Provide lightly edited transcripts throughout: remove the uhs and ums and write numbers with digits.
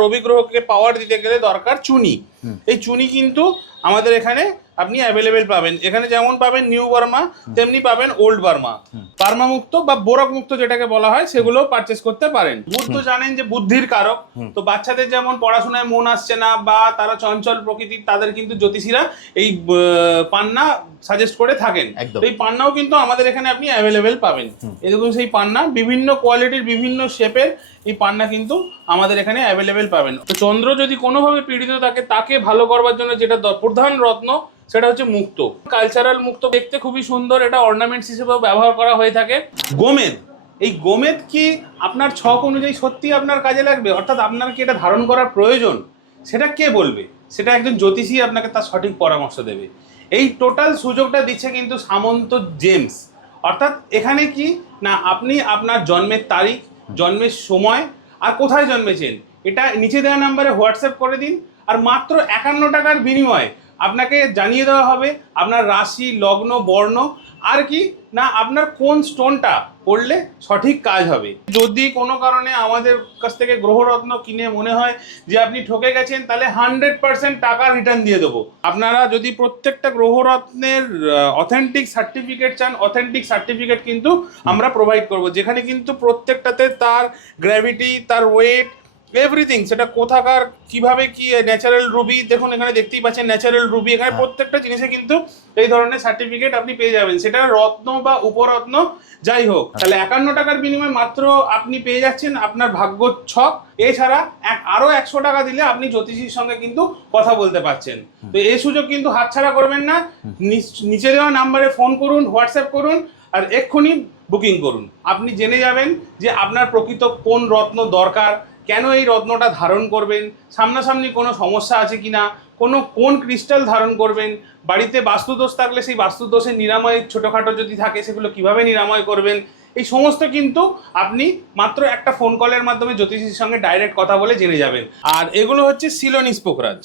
রবি গ্রহকে পাওয়ার দিতে গেলে দরকার চুনি। এই চুনি কিন্তু আমাদের এখানে আপনি অ্যাভেলেবেল পাবেন। এখানে যেমন পাবেন নিউ বার্মা, তেমনি পাবেন ওল্ড বার্মা। বার্মা মুক্ত বা বোরক মুক্ত যেটাকে বলা হয় সেগুলো পারচেস করতে পারেন। বুধ তো জানেন যে বুদ্ধির কারক, তো বাচ্চাদের যেমন পড়াশোনায় মন আসছে না বা তারা চঞ্চল প্রকৃতির, তাদের কিন্তু জ্যোতিষীরা এই পান্না সাজেস্ট করে থাকেন। এই পান্নাও কিন্তু আমাদের এখানে আপনি অ্যাভেলেবেল পাবেন। এরকম সেই পান্না বিভিন্ন কোয়ালিটির বিভিন্ন শেপের এই পান্না কিন্তু আমাদের এখানে অ্যাভেলেবেল পাবেন। তো চন্দ্র যদি কোনোভাবে পীড়িত থাকে তাকে ভালো করবার জন্য যেটা প্রধান রত্ন সেটা হচ্ছে মুক্ত, কালচারাল মুক্ত। দেখতে খুবই সুন্দর, এটা অর্নামেন্টস হিসেবেও ব্যবহার করা হয়ে থাকে। গোমেদ, এই গোমেদ কি আপনার ছক অনুযায়ী সত্যি আপনার কাজে লাগবে, অর্থাৎ আপনার কি এটা ধারণ করার প্রয়োজন, সেটা কে বলবে? সেটা একজন জ্যোতিষী আপনাকে তার সঠিক পরামর্শ দেবে। এই টোটাল সুযোগটা দিচ্ছে কিন্তু সামন্ত জেমস। অর্থাৎ এখানে কি না, আপনি আপনার জন্মের তারিখ, জন্মের সময় আর কোথায় জন্মেছেন এটা নিচে দেওয়া নাম্বারে হোয়াটসঅ্যাপ করে দিন, আর মাত্র 51 টাকার বিনিময়ে আপনাকে জানিয়ে দেওয়া হবে আপনার রাশি, লগ্ন, বর্ণ, আর কি না আপনার কোন স্টোনটা পড়লে সঠিক কাজ হবে। যদি কোনো কারণে আমাদের কাছ থেকে গ্রহরত্ন কিনে মনে হয় যে আপনি ঠকে গেছেন, তাহলে 100% টাকা রিটার্ন দিয়ে দেবো। আপনারা যদি প্রত্যেকটা গ্রহরত্নের অথেন্টিক সার্টিফিকেট চান, অথেন্টিক সার্টিফিকেট কিন্তু আমরা প্রোভাইড করব, যেখানে কিন্তু প্রত্যেকটাতে তার গ্র্যাভিটি, তার ওয়েট, এভরিথিং, সেটা কোথাকার কিভাবে কি ন্যাচারাল রুবি, দেখুন এখানে দেখতেই পাচ্ছেন ন্যাচারাল রুবি, এখানে প্রত্যেকটা জিনিসে কিন্তু এই ধরনের সার্টিফিকেট আপনি পেয়ে যাবেন, সেটা রত্ন বা উপরত্ন যাই হোক। তাহলে 51 টাকার বিনিময়ে মাত্র আপনি পেয়ে যাচ্ছেন আপনার ভাগ্য ছক। এছাড়া আরো 100 টাকা দিলে আপনি জ্যোতিষীর সঙ্গে কিন্তু কথা বলতে পারছেন। তো এই সুযোগ কিন্তু হাতছাড়া করবেন না। নিচে দেওয়া নাম্বারে ফোন করুন, হোয়াটসঅ্যাপ করুন, আর এক্ষুনি বুকিং করুন। আপনি জেনে যাবেন যে আপনার প্রকৃত কোন রত্ন দরকার, কেন এই রত্নটা ধারণ করবেন, সামনাসামনি কোনো সমস্যা আছে কিনা, কোন ক্রিস্টাল ধারণ করবেন, বাড়িতে বাস্তুদোষ থাকলে সেই বাস্তুদোষের নিরাময় ছোটোখাটো যদি থাকে সেগুলো কিভাবে নিরাময় করবেন, এই সমস্ত কিন্তু আপনি মাত্র একটা ফোন কলের মাধ্যমে জ্যোতিষীর সঙ্গে ডাইরেক্ট কথা বলে জেনে যাবেন। আর এগুলো হচ্ছে সিলোনিস পোখরাজ।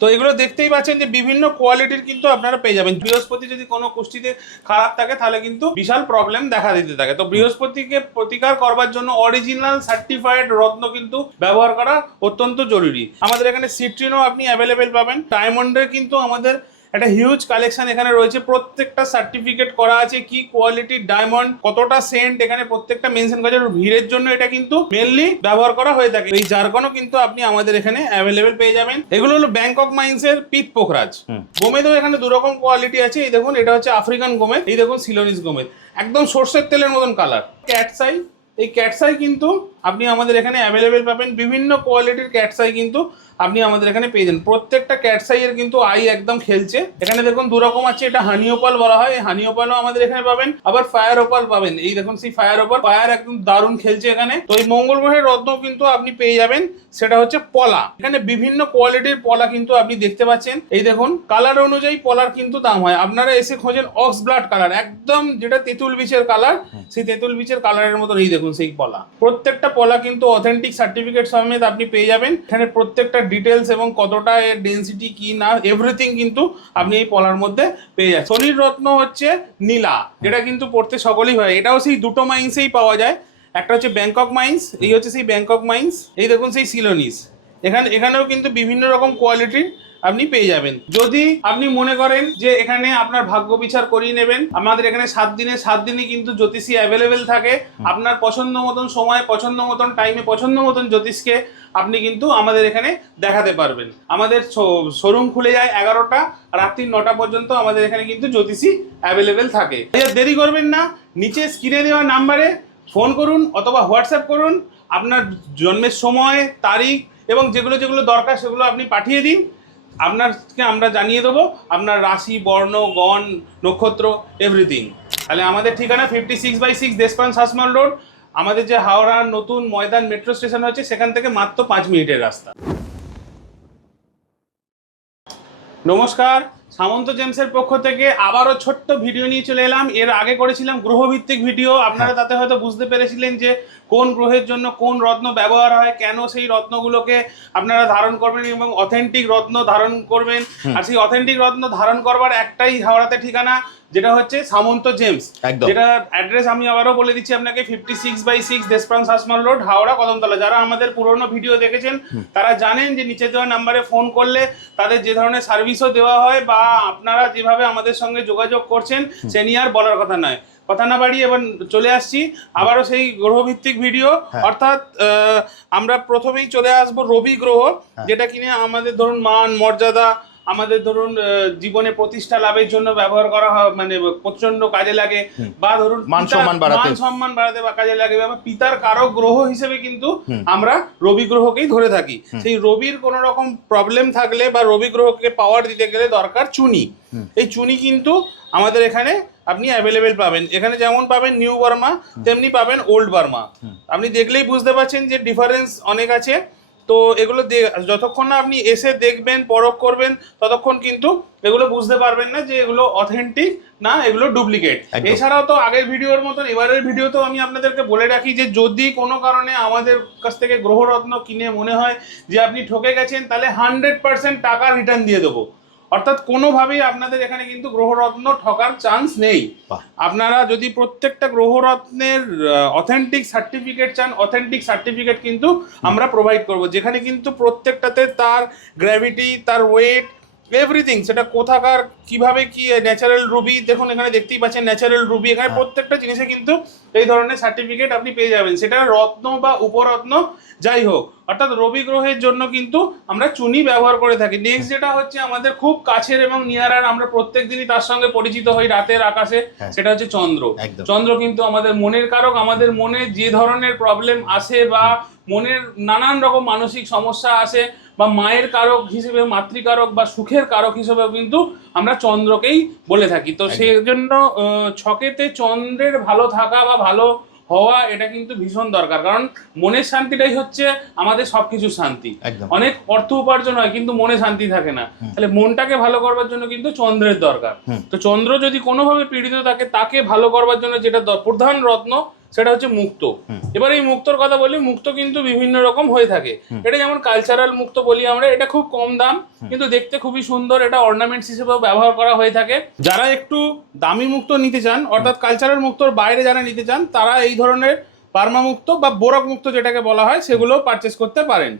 তো এগুলো দেখতেই পাচ্ছেন যে বিভিন্ন কোয়ালিটির কিন্তু আপনারা পেয়ে যাবেন। বৃহস্পতি যদি কোনো কুষ্টিতে খারাপ থাকে তাহলে কিন্তু বিশাল প্রবলেম দেখা দিতে থাকে। তো বৃহস্পতিকে প্রতিকার করবার জন্য অরিজিনাল সার্টিফাইড রত্ন কিন্তু ব্যবহার করা অত্যন্ত জরুরি। আমাদের এখানে সিট্রিনও আপনি অ্যাভেলেবেল পাবেন। ডায়মন্ডের কিন্তু আমাদের একটা হিউজ কালেকশন এখানে রয়েছে, প্রত্যেকটা সার্টিফিকেট করা আছে, কি কোয়ালিটির ডায়মন্ড, কতটা সেন্ট, এখানে প্রত্যেকটা মেনশন করা। ভিড়ের জন্য এটা কিন্তু মেনলি ব্যবহার করা হয়ে থাকে। এই জারকনও কিন্তু আপনি আমাদের এখানে অ্যাভেলেবেল পেয়ে যাবেন। এগুলো হলো ব্যাংকক মাইন্সের পিত পোখরাজ। গোমেদও এখানে দুরকম কোয়ালিটি আছে। এই দেখুন, এটা হচ্ছে আফ্রিকান গোমেদ, এই দেখুন সিলোনিস গোমেদ, একদম সর্ষের তেলের মতন কালার। ক্যাটসাই, এই ক্যাটসাই কিন্তু আপনি আমাদের এখানে অ্যাভেলেবেল পাবেন। বিভিন্ন কোয়ালিটির ক্যাটসাই কিন্তু আপনি আমাদের এখানে পেয়ে যান। প্রত্যেকটা ক্যাটসাইয়ের কিন্তু আই একদম খেলছে। এখানে দেখুন দুরকম আছে, এটা হানি ওপাল বলা হয়, এই হানি ওপালও আমাদের এখানে পাবেন, আবার ফায়ার ওপাল পাবেন। এই দেখুন সেই ফায়ার ওপাল, ফায়ার একদম দারুণ খেলছে এখানে। তো এই মঙ্গল গ্রহের রত্ন কিন্তু আপনি পেয়ে যাবেন, সেটা হচ্ছে পলা। এখানে বিভিন্ন কোয়ালিটির পলা কিন্তু আপনি দেখতে পাচ্ছেন। এই দেখুন কালার অনুযায়ী পলার কিন্তু দাম হয়। আপনারা এসে খোঁজেন অক্স ব্লাড কালার, একদম যেটা তেঁতুল বীজের কালার, সেই তেঁতুল বীজের কালারের মতন এই দেখুন সেই পলা। প্রত্যেকটা পলা কিন্তু অথেন্টিক সার্টিফিকেট সমেত আপনি পেয়ে যাবেন। এখানে প্রত্যেকটা ডিটেলস এবং কতটা এর ডেন্সিটি কি না, এভরিথিং কিন্তু আপনি এই পলার মধ্যে পেয়ে যাচ্ছেন। শনির রত্ন হচ্ছে নীলা, যেটা কিন্তু পড়তে সকলেই হয়। এটাও সেই দুটো মাইন্সেই পাওয়া যায়, একটা হচ্ছে ব্যাংকক মাইন্স, এই হচ্ছে সেই ব্যাংকক মাইন্স। এই দেখুন সেই সিলোনিস। এখানেও কিন্তু বিভিন্ন রকম কোয়ালিটির আপনি পেয়ে যাবেন। যদি আপনি মনে করেন যে এখানে আপনার ভাগ্য বিচার করিয়ে নেবেন, আমাদের এখানে 7 দিনই কিন্তু জ্যোতিষী অ্যাভেলেবেল থাকে। আপনার পছন্দ মতন সময়, পছন্দ মতন টাইমে, পছন্দ মতন জ্যোতিষকে আপনি কিন্তু আমাদের এখানে দেখাতে পারবেন। আমাদের শোরুম খুলে যায় 11টা, রাত্রি 9টা পর্যন্ত আমাদের এখানে কিন্তু জ্যোতিষী অ্যাভেলেবেল থাকে। দেরি করবেন না, নিচে স্ক্রিনে দেওয়া নাম্বারে ফোন করুন অথবা হোয়াটসঅ্যাপ করুন। আপনার জন্মের সময়, তারিখ এবং যেগুলো দরকার সেগুলো আপনি পাঠিয়ে দিন। আপনাকে আমরা জানিয়ে দেবো আপনার রাশি, বর্ণ, গণ, নক্ষত্র, এভরিথিং। তাহলে আমাদের ঠিকানা 56/6 দেশপান শাসমল রোড। আমাদের যে হাওড়ার নতুন ময়দান মেট্রো স্টেশন হচ্ছে সেখান থেকে মাত্র 5 মিনিটের রাস্তা। নমস্কার, সামন্ত জেমসের পক্ষ থেকে আবারও ছোট্ট ভিডিও নিয়ে চলে এলাম। এর আগে করেছিলাম গ্রহভিত্তিক ভিডিও, আপনারা তাতে হয়তো বুঝতে পেরেছিলেন যে কোন গ্রহের জন্য কোন রত্ন ব্যবহার হয়, কেন সেই রত্নগুলোকে আপনারা ধারণ করবেন এবং অথেন্টিক রত্ন ধারণ করবেন। আর সেই অথেন্টিক রত্ন ধারণ করবার একটাই হাওড়াতে ঠিকানা, যেটা হচ্ছে সামন্ত জেমস, যেটা অ্যাড্রেস আমি আবারও বলে দিচ্ছি আপনাকে, 56/6 দেশপ্রাণ শাসমল রোড, হাওড়া কদমতলা। যারা আমাদের পুরোনো ভিডিও দেখেছেন তারা জানেন যে নিচে দেওয়া নাম্বারে ফোন করলে তাদের যে ধরনের সার্ভিসও দেওয়া হয় বা আপনারা যেভাবে আমাদের সঙ্গে যোগাযোগ করছেন সে নিয়ে আর বলার কথা নয়। কথা না বাড়িয়ে এবার চলে আসছি আবারও সেই গ্রহভিত্তিক ভিডিও, অর্থাৎ আমরা প্রথমেই চলে আসবো রবি গ্রহ, যেটা কিনে আমাদের ধরুন মান মর্যাদা, আমাদের ধরুন জীবনে প্রতিষ্ঠা লাভের জন্য ব্যবহার করা হয়, মানে প্রচন্ড কাজে লাগে, বা ধরুন মান সম্মান বাড়াতে বা কাজে লাগে, বা পিতার কারক গ্রহ হিসেবে কিন্তু আমরা রবি গ্রহকেই ধরে থাকি। সেই রবির কোনো রকম প্রবলেম থাকলে বা রবি গ্রহকে পাওয়ার দিতে গেলে দরকার চুনি। এই চুনি কিন্তু আমাদের এখানে আপনি অ্যাভেলেবেল পাবেন। এখানে যেমন পাবেন নিউ বার্মা, তেমনি পাবেন ওল্ড বার্মা। আপনি দেখলেই বুঝতে পারছেন যে ডিফারেন্স অনেক আছে। তো এগুলো যতক্ষণ না আপনি এসে দেখবেন, পরখ করবেন, ততক্ষণ কিন্তু এগুলো বুঝতে পারবেন না যে এগুলো অথেন্টিক না এগুলো ডুপ্লিকেট। এছাড়াও তো আগের ভিডিওর মতন এবারের ভিডিওতেও আমি আপনাদেরকে বলে রাখি যে যদি কোনো কারণে আমাদের কাছ থেকে গ্রহরত্ন কিনে মনে হয় যে আপনি ঠকে গেছেন, তাহলে 100% টাকা রিটার্ন দিয়ে দেবো। অর্থাৎ কোনোভাবেই আপনাদের এখানে কিন্তু গ্রহরত্ন ঠকার চান্স নেই। আপনারা যদি প্রত্যেকটা গ্রহরত্নের অথেন্টিক সার্টিফিকেট চান, অথেন্টিক সার্টিফিকেট কিন্তু আমরা প্রোভাইড করব, যেখানে কিন্তু প্রত্যেকটাতে তার গ্র্যাভিটি, তার ওয়েট, এভরিথিং, সেটা কোথাকার কিভাবে কি ন্যাচারাল রুবি, দেখুন এখানে দেখতেই পাচ্ছেন ন্যাচারাল রুবি, এখানে প্রত্যেকটা জিনিসে কিন্তু এই ধরনের সার্টিফিকেট আপনি পেয়ে যাবেন, সেটা রত্ন বা উপরত্ন যাই হোক। অর্থাৎ রবি গ্রহের জন্য কিন্তু আমরা চুনি ব্যবহার করে থাকি। নেক্সট যেটা হচ্ছে আমাদের খুব কাছের এবং নিয়ারার, আমরা প্রত্যেক দিনই তার সঙ্গে পরিচিত হই রাতের আকাশে, সেটা হচ্ছে চন্দ্র। চন্দ্র কিন্তু আমাদের মনের কারক। আমাদের মনে যে ধরনের প্রবলেম আসে বা মনের নানান রকম মানসিক সমস্যা আসে, বা মায়ের কারক হিসেবে, মাতৃকারক বা সুখের কারক হিসেবে কিন্তু আমরা চন্দ্রকেই বলে থাকি। তো সেই জন্য ছকেতে চন্দ্রের ভালো থাকা বা ভালো হওয়া এটা কিন্তু ভীষণ দরকার, কারণ মনের শান্তিটাই হচ্ছে আমাদের সবকিছু শান্তি। অনেক অর্থ উপার্জন হয় কিন্তু মনে শান্তি থাকে না, তাহলে মনটাকে ভালো করবার জন্য কিন্তু চন্দ্রের দরকার। তো চন্দ্র যদি কোনোভাবে পীড়িত থাকে, তাকে ভালো করবার জন্য যেটা প্রধান রত্ন সেটা হচ্ছে মুক্তো। এবার এই মুক্তোর কথা বলি, মুক্তো কিন্তু বিভিন্ন রকম হয়ে থাকে। এটা যেমন কালচারাল মুক্তো বলি আমরা, এটা খুব কম দাম কিন্তু দেখতে খুবই সুন্দর, এটা অর্নামেন্টস হিসেবেও ব্যবহার করা হয়ে থাকে। যারা একটু দামি মুক্তো নিতে চান, অর্থাৎ কালচারাল মুক্তোর বাইরে যারা নিতে চান, তারা এই ধরনের পার্মা মুক্ত বা বোরক মুক্ত যেটাকে বলা হয় সেগুলো পারচেস করতে পারেন।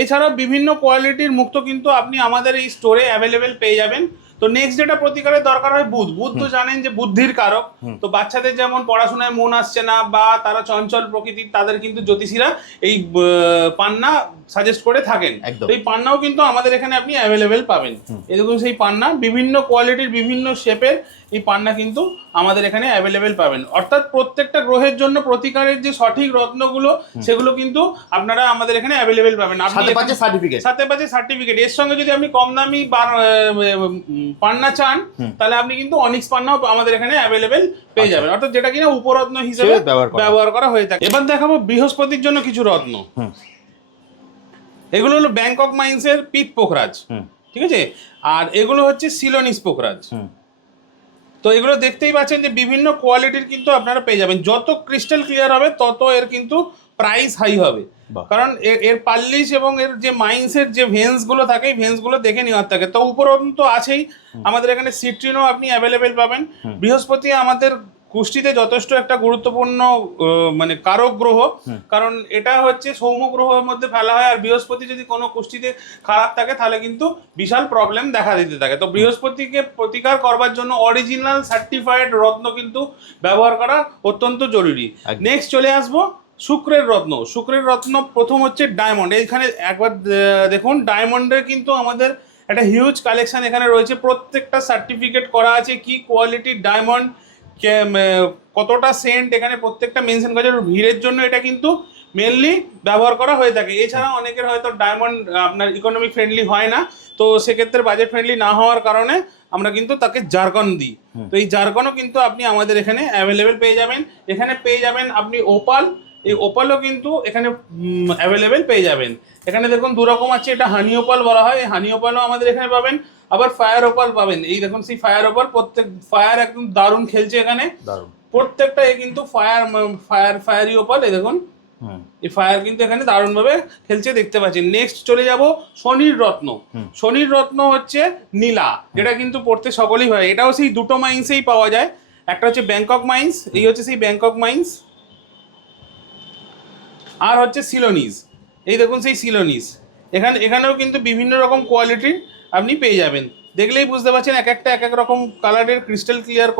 এছাড়াও বিভিন্ন কোয়ালিটির মুক্তো কিন্তু আপনি আমাদের এই স্টোরে অ্যাভেলেবেল পেয়ে যাবেন। তো নেক্সট যেটা প্রতিকারের দরকার হয় বুধ। বুধ তো জানেন যে বুদ্ধির কারক। তো বাচ্চাদের যেমন পড়াশোনায় মন আসছে না বা তারা চঞ্চল প্রকৃতির, তাদের কিন্তু জ্যোতিষীরা এই পান্না সাজেস্ট করে থাকেন। এই পান্নাও কিন্তু আমাদের এখানে আপনি অ্যাভেলেবেল পাবেন। এই দেখুন সেই পান্না, বিভিন্ন কোয়ালিটির বিভিন্ন শেপের এই পান্না কিন্তু আমাদের এখানে অ্যাভেলেবেল পাবেন। অর্থাৎ প্রত্যেকটা গ্রহের জন্য প্রতিকারের যে সঠিক রত্নগুলো সেগুলো কিন্তু আপনারা আমাদের এখানে অ্যাভেলেবেল পাবেন। সাথে পাচ্ছে সার্টিফিকেট। এর সঙ্গে যদি আপনি কম দামি পান্না চান, তাহলে আপনি কিন্তু অনিক্স পান্নাও আমাদের এখানে অ্যাভেলেবেল পেয়ে যাবেন, অর্থাৎ যেটা কিনা উপরত্ন হিসেবে ব্যবহার করা হয়ে থাকে। এবার দেখাবো বৃহস্পতির জন্য কিছু রত্ন। এগুলো হলো ব্যাংকক মাইন্সের পিত পোখরাজ, ঠিক আছে, আর এগুলো হচ্ছে সিলোনিস পোখরাজ। তো এগুলো দেখতেই পাচ্ছেন যে বিভিন্ন কোয়ালিটির কিন্তু আপনারা পেয়ে যাবেন। যত ক্রিস্টাল ক্লিয়ার হবে তত এর কিন্তু প্রাইস হাই হবে, কারণ এর পাল্লিশ এবং এর যে মাইন্সের যে ভেন্স গুলো থাকে, এই ভেন্স গুলো দেখে নেওয়ার থাকে। তো উপরন্ত আছেই আমাদের এখানে সিট্রিনও আপনি অ্যাভেলেবেল পাবেন। বৃহস্পতি আমাদের কুষ্টিতে যথেষ্ট একটা গুরুত্বপূর্ণ মানে কারক গ্রহ, কারণ এটা হচ্ছে সৌম্য গ্রহের মধ্যে ফেলা হয়। আর বৃহস্পতি যদি কোনো কুষ্টিতে খারাপ থাকে তাহলে কিন্তু বিশাল প্রবলেম দেখা দিতে থাকে। তো বৃহস্পতিকে প্রতিকার করবার জন্য অরিজিনাল সার্টিফাইড রত্ন কিন্তু ব্যবহার করা অত্যন্ত জরুরি। নেক্সট চলে আসবো শুক্রের রত্ন। শুক্রের রত্ন প্রথম হচ্ছে ডায়মন্ড। এইখানে একবার দেখুন, ডায়মন্ডের কিন্তু আমাদের একটা হিউজ কালেকশন এখানে রয়েছে। প্রত্যেকটা সার্টিফিকেট করা আছে, কি কোয়ালিটির ডায়মন্ড, কতটা সেন্ট, এখানে প্রত্যেকটা মেনশন করা। ভিড়ের জন্য এটা কিন্তু মেনলি ব্যবহার করা হয়ে থাকে। এছাড়া অনেকের হয়তো ডায়মন্ড আপনার ইকোনমিক ফ্রেন্ডলি হয় না, তো সেক্ষেত্রে বাজেট ফ্রেন্ডলি না হওয়ার কারণে আমরা কিন্তু তাকে জারকন দিই। তো এই জারকনও কিন্তু আপনি আমাদের এখানে অ্যাভেলেবেল পেয়ে যাবেন। এখানে পেয়ে যাবেন আপনি ওপাল। এই ওপালও কিন্তু এখানে অ্যাভেলেবেল পেয়ে যাবেন। এখানে দেখুন দুরকম আছে, এটা হানি ওপাল বলা হয়, এই হানি ওপালও আমাদের এখানে পাবেন। আবার ফায়ার ওপাল পাবেন। এই দেখুন সেই ফায়ার ওপাল, প্রত্যেক ফায়ার একদম দারুণ খেলছে এখানে, প্রত্যেকটা এ কিন্তু ফায়ারি ওপাল। এই দেখুন এই ফায়ার কিন্তু এখানে দারুণভাবে খেলছে দেখতে পাচ্ছেন। নেক্সট চলে যাব শনির রত্ন। শনির রত্ন হচ্ছে নীলা, যেটা কিন্তু পড়তে সকলেই হয়। এটাও সেই দুটো মাইন্সেই পাওয়া যায়, একটা হচ্ছে ব্যাংকক মাইন্স, এই হচ্ছে সেই ব্যাংকক মাইন্স, আর হচ্ছে সিলোনিস। এই দেখুন সেই সিলোনিস। এখানেও কিন্তু বিভিন্ন রকম কোয়ালিটির আপনি পেয়ে যাবেন। দেখলেই বুঝতে পারছেন এক একটা এক এক রকম কালারের, ক্রিস্টাল ক্লিয়ার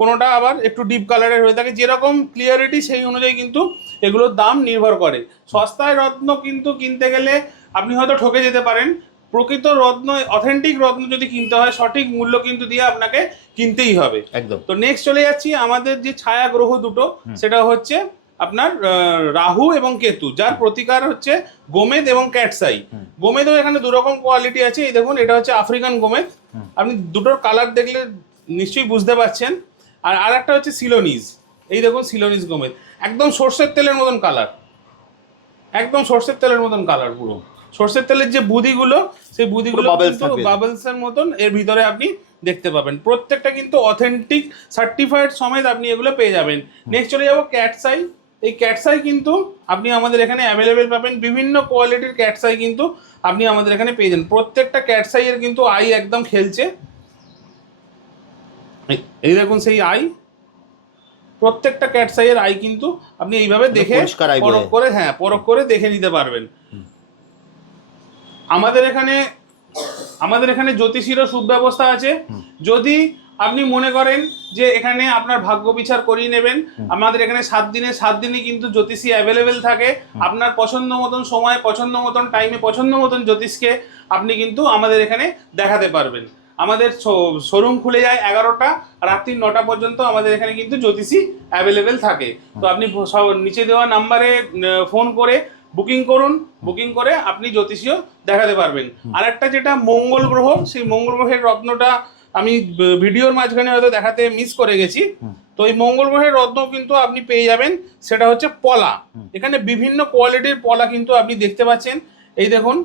কোনোটা আবার একটু ডিপ কালারের হয়ে থাকে। যেরকম ক্লিয়ারিটি সেই অনুযায়ী কিন্তু এগুলোর দাম নির্ভর করে। সস্তায় রত্ন কিন্তু কিনতে গেলে আপনি হয়তো ঠকে যেতে পারেন। প্রকৃত রত্ন, অথেন্টিক রত্ন যদি কিনতে হয় সঠিক মূল্য কিন্তু দিয়ে আপনাকে কিনতেই হবে একদম। তো নেক্সট চলে যাচ্ছি আমাদের যে ছায়া গ্রহ দুটো, সেটা হচ্ছে আপনার রাহু এবং কেতু, যার প্রতিকার হচ্ছে গোমেদ এবং ক্যাটসাই। গোমেদও এখানে দুরকম কোয়ালিটি আছে। এই দেখুন, এটা হচ্ছে আফ্রিকান গোমেদ, আপনি দুটোর কালার দেখলে নিশ্চয়ই বুঝতে পারছেন। আর একটা হচ্ছে সিলোনিস। এই দেখুন সিলোনিস গোমেদ, একদম সর্ষের তেলের মতন কালার, একদম সর্ষের তেলের মতন কালার। পুরো সর্ষের তেলের যে বুদিগুলো, সেই বুদিগুলো কিন্তু বাবলসের মতন এর ভিতরে আপনি দেখতে পাবেন। প্রত্যেকটা কিন্তু অথেন্টিক সার্টিফাইড সমেত আপনি এগুলো পেয়ে যাবেন। নেক্সট চলে যাবো ক্যাটসাই। এই ক্যাটসাই কিন্তু আপনি আমাদের এখানে অ্যাভেলেবেল পাবেন। বিভিন্ন কোয়ালিটির ক্যাটসাই কিন্তু আপনি আমাদের এখানে পেয়ে যাবেন। প্রত্যেকটা ক্যাটসাইয়ের কিন্তু আই একদম খেলছে। এই দেখুন সেই আই, প্রত্যেকটা ক্যাটসাইয়ের আই কিন্তু আপনি এইভাবে দেখে পরখ করে দেখে নিতে পারবেন। আমাদের এখানে জ্যোতিষীরও সুব্যবস্থা আছে। যদি আপনি মনে করেন যে এখানে আপনার ভাগ্য বিচার করিয়ে নেবেন, আমাদের এখানে 7 দিনই কিন্তু জ্যোতিষী অ্যাভেলেবেল থাকে। আপনার পছন্দ মতন সময়, পছন্দ মতন টাইমে, পছন্দ মতন জ্যোতিষকে আপনি কিন্তু আমাদের এখানে দেখাতে পারবেন। আমাদের শোরুম খুলে যায় 11টা, রাত্রি 9টা পর্যন্ত আমাদের এখানে কিন্তু জ্যোতিষী অ্যাভেলেবেল থাকে। তো আপনি নিচে দেওয়া নাম্বারে ফোন করে বুকিং করুন, বুকিং করে আপনি জ্যোতিষীও দেখাতে পারবেন। আর একটা যেটা মঙ্গল গ্রহ, সেই মঙ্গল গ্রহের রত্নটা আমি ভিডিওর মাঝখানে হয়তো দেখাতে মিস করে গেছি। তো এই মঙ্গল গ্রহের রত্ন কিন্তু আপনি পেয়ে যাবেন, সেটা হচ্ছে পলা। এখানে বিভিন্ন কোয়ালিটির পলা কিন্তু আপনি দেখতে পাচ্ছেন। এই দেখুন,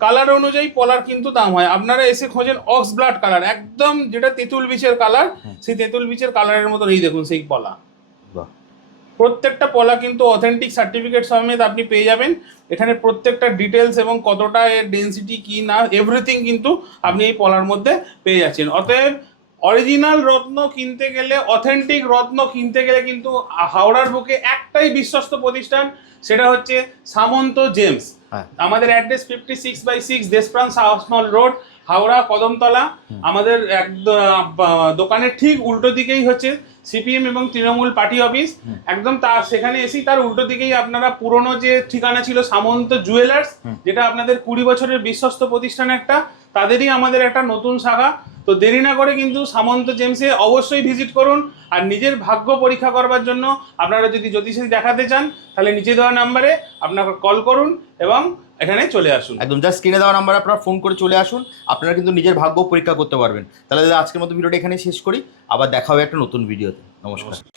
কালার অনুযায়ী পলার কিন্তু দাম হয়। আপনারা এসে খোঁজেন অক্স ব্লাড কালার, একদম যেটা তেঁতুল বীজের কালার, সেই তেঁতুল বীজের কালারের মতন এই দেখুন সেই পলা। প্রত্যেকটা পলা কিন্তু অথেন্টিক সার্টিফিকেট সমেত আপনি পেয়ে যাবেন। এখানে প্রত্যেকটা ডিটেলস এবং কতটা এর ডেন্সিটি কি না, এভরিথিং কিন্তু আপনি এই পলার মধ্যে পেয়ে যাচ্ছেন। অতএব অরিজিনাল রত্ন কিনতে গেলে, অথেন্টিক রত্ন কিনতে গেলে কিন্তু হাওড়ার বুকে একটাই বিশ্বস্ত প্রতিষ্ঠান, সেটা হচ্ছে সামন্ত জেমস। আমাদের অ্যাড্রেস 56/6 দেশপ্রাণ সাউথমল রোড, হাওড়া কদমতলা। আমাদের দোকানের ঠিক উল্টো দিকেই হচ্ছে সিপিএম এবং তৃণমূল পার্টি অফিস। একদম সেখানে এসেই তার উল্টো দিকেই আপনারা পুরনো যে ঠিকানা ছিল সামন্ত জুয়েলার্স, যেটা আপনাদের 20 বছরের বিশ্বস্ত প্রতিষ্ঠান একটা, তাদেরই আমাদের একটা নতুন শাখা। তো দেরি না করে কিন্তু সামন্ত জেমসে অবশ্যই ভিজিট করুন। আর নিজের ভাগ্য পরীক্ষা করবার জন্য আপনারা যদি জ্যোতিষী দেখাতে চান, তাহলে নিচে দেওয়া নাম্বারে আপনাকে কল করুন এবং এখানে চলে আসুন। একদম জাস্ট স্ক্রিনে দেওয়া নাম্বারে আপনারা ফোন করে চলে আসুন, আপনারা কিন্তু নিজের ভাগ্য পরীক্ষা করতে পারবেন। তাহলে আজকের মতো ভিডিওটা এখানে শেষ করি, আবার দেখা হবে একটা নতুন ভিডিওতে। নমস্কার।